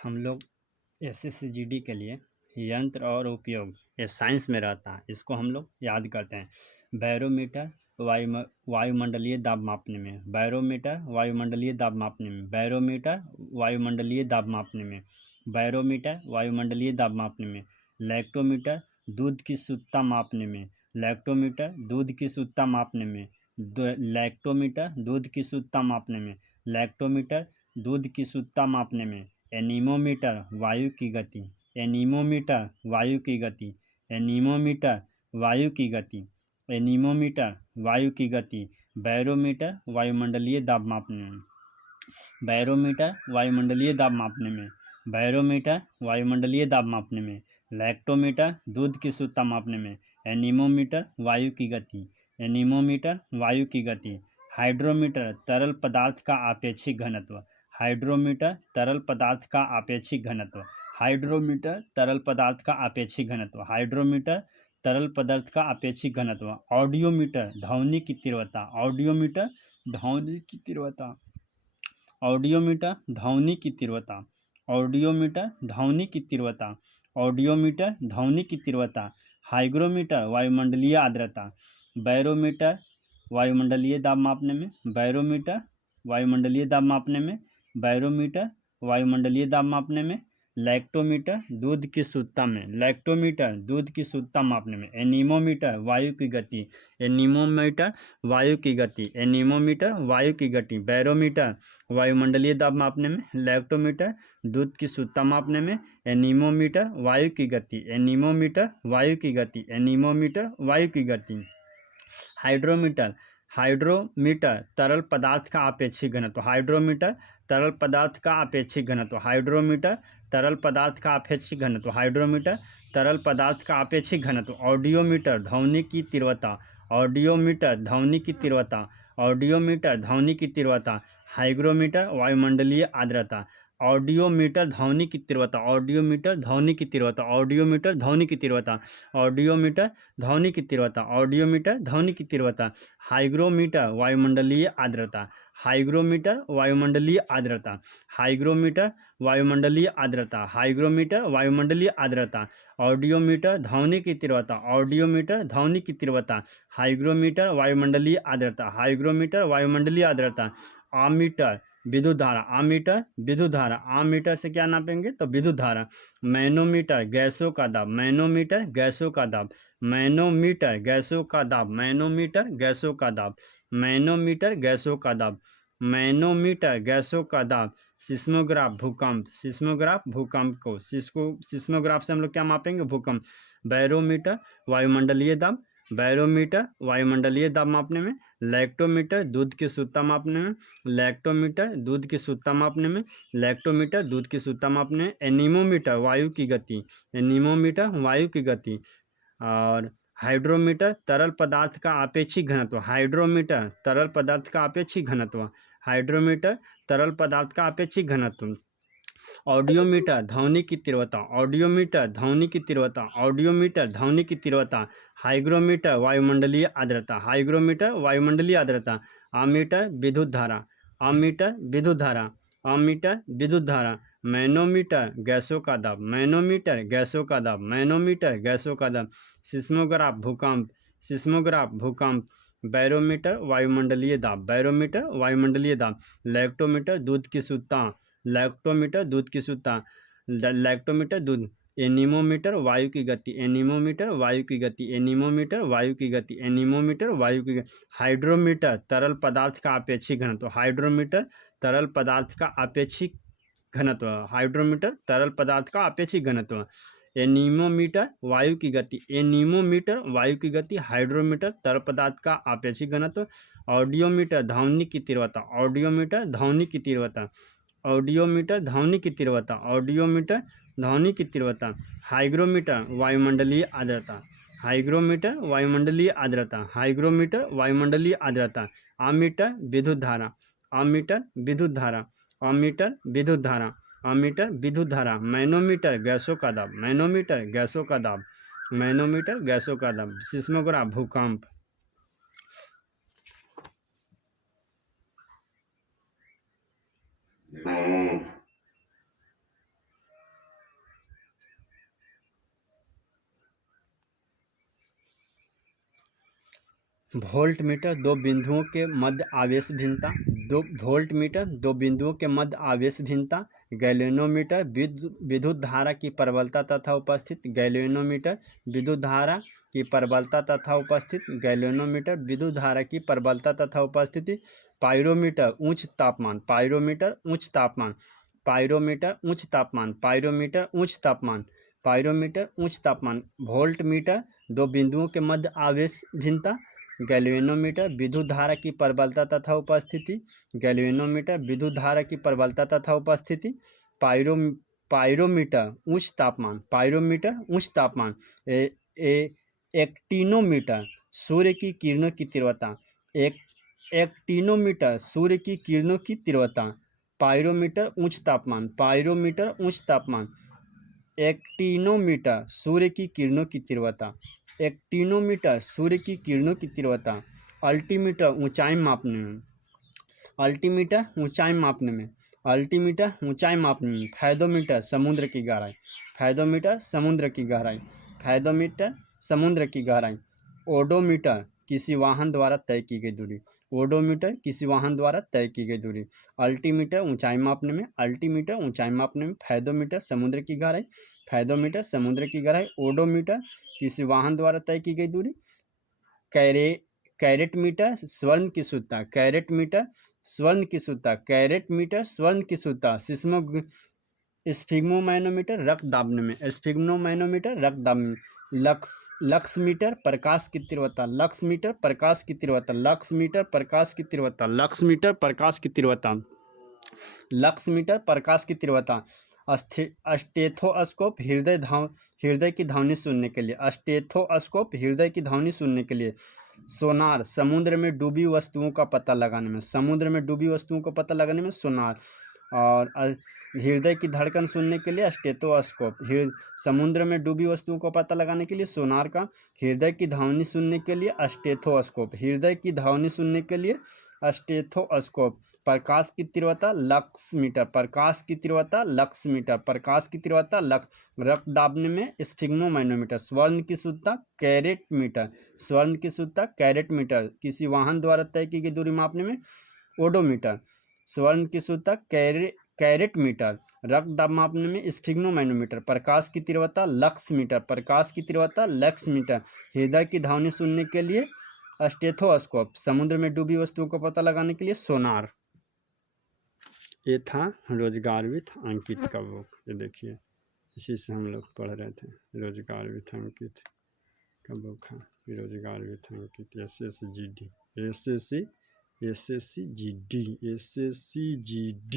हम लोग एसएससीजीडी के लिए यंत्र और उपयोग ये साइंस में रहता है, इसको हम लोग याद करते हैं। बैरोमीटर वायुमंडलीय दाब मापने में, बैरोमीटर वायुमंडलीय दाब मापने में, बैरोमीटर वायुमंडलीय दाब मापने में, बैरोमीटर वायुमंडलीय दाब मापने में, लैक्टोमीटर दूध की शुद्धता मापने में, लैक्टोमीटर दूध की शुद्धता मापने में, लैक्टोमीटर दूध की शुद्धता मापने में, लैक्टोमीटर दूध की शुद्धता मापने में, एनीमोमीटर वायु की गति, एनीमोमीटर वायु की गति, एनीमोमीटर वायु की गति, एनीमोमीटर वायु की गति, बैरोमीटर वायुमंडलीय दाब मापने में, बैरोमीटर वायुमंडलीय दाब मापने में, बैरोमीटर वायुमंडलीय दाब मापने में, लैक्टोमीटर दूध की शुद्धता मापने में, एनीमोमीटर वायु की गति, एनीमोमीटर वायु की गति, हाइड्रोमीटर तरल पदार्थ का आपेक्षिक घनत्व, हाइड्रोमीटर तरल पदार्थ का आपेक्षिक घनत्व, हाइड्रोमीटर तरल पदार्थ का आपेक्षिक घनत्व, हाइड्रोमीटर तरल पदार्थ का आपेक्षिक घनत्व, ऑडियोमीटर ध्वनि की तीव्रता, ऑडियोमीटर ध्वनि की तीव्रता, ऑडियोमीटर ध्वनि की तीव्रता, ऑडियोमीटर ध्वनि की तीव्रता, ऑडियोमीटर ध्वनि की तीव्रता, हाइग्रोमीटर वायुमंडलीय आर्द्रता, बैरोमीटर वायुमंडलीय दाब मापने में, बैरोमीटर वायुमंडलीय दाब मापने में, बैरोमीटर वायुमंडलीय दाब मापने में, लैक्टोमीटर दूध की शुद्धता में, लैक्टोमीटर दूध की शुद्धता मापने में, एनीमोमीटर वायु की गति, एनीमोमीटर वायु की गति, एनीमोमीटर वायु की गति, बैरोमीटर वायुमंडलीय दाब मापने में, लैक्टोमीटर दूध की शुद्धता मापने में, एनीमोमीटर वायु की गति, एनीमोमीटर वायु की गति, एनीमोमीटर वायु की गति, हाइड्रोमीटर हाइड्रोमीटर तरल पदार्थ का आपेक्षिक घनत्व, हाइड्रोमीटर तरल पदार्थ का आपेक्षिक घनत्व, हाइड्रोमीटर तरल पदार्थ का आपेक्षिक घनत्व, हाइड्रोमीटर तरल पदार्थ का आपेक्षिक घनत्व, ऑडियोमीटर ध्वनि की तीव्रता, ऑडियोमीटर ध्वनि की तीव्रता, ऑडियोमीटर ध्वनि की तीव्रता, हाइग्रोमीटर वायुमंडलीय आर्द्रता, ऑडियोमीटर ध्वनि की तीव्रता, ऑडियोमीटर ध्वनि की तीव्रता, ऑडियोमीटर ध्वनि की तीव्रता, ऑडियोमीटर ध्वनि की तीव्रता, ऑडियोमीटर ध्वनि की तीव्रता, हाइग्रोमीटर वायुमंडलीय आर्द्रता, हाइग्रोमीटर वायुमंडलीय आर्द्रता, हाइग्रोमीटर वायुमंडलीय आर्द्रता, हाइग्रोमीटर वायुमंडलीय आर्द्रता, ऑडियोमीटर ध्वनि की तीव्रता, ऑडियोमीटर ध्वनि की तीव्रता, हाइग्रोमीटर वायुमंडलीय आर्द्रता, हाइग्रोमीटर वायुमंडलीय आर्द्रता, आमीटर विद्युत धारा, आमीटर विद्युत धारा, आमीटर से क्या नापेंगे तो विद्युत धारा, मैनोमीटर गैसों का दाब, मैनोमीटर गैसों का दाब, मैनोमीटर गैसों का दाब, मैनोमीटर गैसों का दाब, मैनोमीटर गैसों का दाब, मैनोमीटर गैसों का दाब, सिस्मोग्राफ भूकंप, सिस्मोग्राफ भूकंप को सिस्मोग्राफ से हम लोग क्या मापेंगे भूकंप, बैरोमीटर वायुमंडलीय दाब, बैरोमीटर वायुमंडलीय दाब मापने में, लैक्टोमीटर दूध की शुद्धता मापने में, लैक्टोमीटर दूध की शुद्धता मापने में, लैक्टोमीटर दूध की शुद्धता मापने में, एनीमोमीटर वायु की गति, एनीमोमीटर वायु की गति, और हाइड्रोमीटर तरल पदार्थ का आपेक्षिक घनत्व, हाइड्रोमीटर तरल पदार्थ का आपेक्षिक घनत्व, हाइड्रोमीटर तरल पदार्थ का आपेक्षिक घनत्व, ऑडियोमीटर ध्वनि की तीव्रता, ऑडियोमीटर ध्वनि की तीव्रता, ऑडियोमीटर ध्वनि की तीव्रता, हाइग्रोमीटर वायुमंडलीय आर्द्रता, हाइग्रोमीटर वायुमंडलीय आर्द्रता, आमीटर विद्युत धारा, आमीटर विद्युत धारा, आमीटर विद्युत धारा, मैनोमीटर गैसों का दाब, मैनोमीटर गैसों का दाब, मैनोमीटर गैसों का दाब, सिस्मोग्राफ भूकंप, सिस्मोग्राफ भूकंप, बैरोमीटर वायुमंडलीय दाब, बैरोमीटर वायुमंडलीय दाब, लैक्टोमीटर दूध की शुद्धता, लैक्टोमीटर दूध की शुद्धता, लैक्टोमीटर दूध, एनीमोमीटर वायु की गति, एनीमोमीटर वायु की गति, एनीमोमीटर वायु की गति, एनीमोमीटर वायु की गति, हाइड्रोमीटर तरल पदार्थ का आपेक्षिक घनत्व, हाइड्रोमीटर तरल पदार्थ का आपेक्षिक घनत्व, हाइड्रोमीटर तरल पदार्थ का आपेक्षिक घनत्व, एनीमोमीटर वायु की गति, एनीमोमीटर वायु की गति, हाइड्रोमीटर तरल पदार्थ का आपेक्षिक घनत्व, ऑडियोमीटर ध्वनि की तीव्रता, ऑडियोमीटर ध्वनि की तीव्रता, ऑडियोमीटर ध्वनि की तीव्रता, ऑडियोमीटर ध्वनि की तीव्रता, हाइग्रोमीटर वायुमंडलीय आर्द्रता, हाइग्रोमीटर वायुमंडलीय आर्द्रता, हाइग्रोमीटर वायुमंडलीय आर्द्रता, आमीटर विद्युत धारा, आमीटर विद्युत धारा, आमीटर विद्युत धारा, आमीटर विद्युत धारा, मैनोमीटर गैसों का दाब, मैनोमीटर गैसों का दाब, मैनोमीटर गैसों का दाब, सिस्मोग्राफ भूकंप, वोल्ट मीटर दो बिंदुओं के मध्य आवेश भिन्नता, दो वोल्ट मीटर दो बिंदुओं के मध्य आवेश भिन्नता। गैल्वेनोमीटर विद्युत धारा की प्रबलता तथा उपस्थिति, गैल्वेनोमीटर विद्युत धारा की प्रबलता तथा उपस्थिति, गैल्वेनोमीटर विद्युत धारा की प्रबलता तथा उपस्थिति। पायरोमीटर उच्च तापमान, पायरोमीटर उच्च तापमान, पायरोमीटर उच्च तापमान, पायरोमीटर उच्च तापमान, पायरोमीटर उच्च तापमान। वोल्ट मीटर दो बिंदुओं के मध्य आवेश भिन्नता। गैल्वेनोमीटर विद्युत धारा की प्रबलता तथा उपस्थिति, गैल्वेनोमीटर विद्युत धारा की प्रबलता तथा उपस्थिति। पायरो पायरोमीटर उच्च तापमान, पायरोमीटर उच्च तापमान। एक्टिनोमीटर सूर्य की किरणों की तीव्रता, एक्टिनोमीटर सूर्य की किरणों की तीव्रता। पायरोमीटर उच्च तापमान, पायरोमीटर उच्च तापमान। एक्टिनोमीटर सूर्य की किरणों की तीव्रता, एक्टिनोमीटर सूर्य की किरणों की तीव्रता। अल्टीमीटर ऊंचाई मापने में, अल्टीमीटर ऊंचाई मापने में, अल्टीमीटर ऊंचाई मापने में। फैदोमीटर समुद्र की गहराई, फैदोमीटर समुद्र की गहराई, फैदोमीटर समुद्र की गहराई। ओडोमीटर किसी वाहन द्वारा तय की गई दूरी, ओडोमीटर किसी वाहन द्वारा तय की गई दूरी। अल्टीमीटर ऊंचाई मापने में, अल्टीमीटर ऊंचाई मापने में। फैदोमीटर समुद्र की गहराई, फैदोमीटर समुद्र की गहराई। ओडोमीटर किसी वाहन द्वारा तय की गई दूरी। कैरे कैरेट मीटर स्वर्ण की शुद्धता, कैरेट मीटर स्वर्ण की शुद्धता, कैरेट मीटर स्वर्ण की शुद्धता। स्फिग्मोमैनोमीटर रक्त दाबने में, स्फिग्मोमैनोमीटर रक्त दाबने में। लक्स मीटर प्रकाश की तीव्रता, लक्स मीटर प्रकाश की तीव्रता, लक्स मीटर प्रकाश की तीव्रता, लक्स मीटर प्रकाश की तीव्रता, लक्स मीटर प्रकाश की तीव्रता। स्टेथोस्कोप हृदय की ध्वनि सुनने के लिए, स्टेथोस्कोप हृदय की ध्वनि सुनने के लिए। सोनार समुद्र में डूबी वस्तुओं का पता लगाने में, समुद्र में डूबी वस्तुओं का पता लगाने में सोनार। और हृदय की धड़कन सुनने के लिए स्टेथोस्कोप, समुद्र में डूबी वस्तुओं का पता लगाने के लिए सोनार का। हृदय की ध्वनि सुनने के लिए स्टेथोस्कोप, हृदय की ध्वनि सुनने के लिए स्टेथोस्कोप। प्रकाश की तीव्रता लक्स मीटर, प्रकाश की तीव्रता लक्स मीटर, प्रकाश की तीव्रता लक्स। रक्त दाबने में स्फिग्मोमैनोमीटर। स्वर्ण की शुद्धता कैरेट मीटर, स्वर्ण की शुद्धता कैरेट मीटर। किसी वाहन द्वारा तय की गई दूरी मापने में ओडोमीटर। स्वर्ण की शुद्धता कैरेट मीटर। रक्त दाब मापने में स्फिग्मोमैनोमीटर। प्रकाश की तीव्रता लक्स मीटर, प्रकाश की तीव्रता लक्स मीटर। हृदय की ध्वनि सुनने के लिए स्टेथोस्कोप, समुद्र में डूबी वस्तुओं का पता लगाने के लिए सोनार। ये था रोजगार विथ अंकित का बुक। ये देखिए, इसी से हम लोग पढ़ रहे थे। रोजगार विथ अंकित का बुक है रोजगार with Ankit. SSGD, SSC, SSCGD, SSCGD।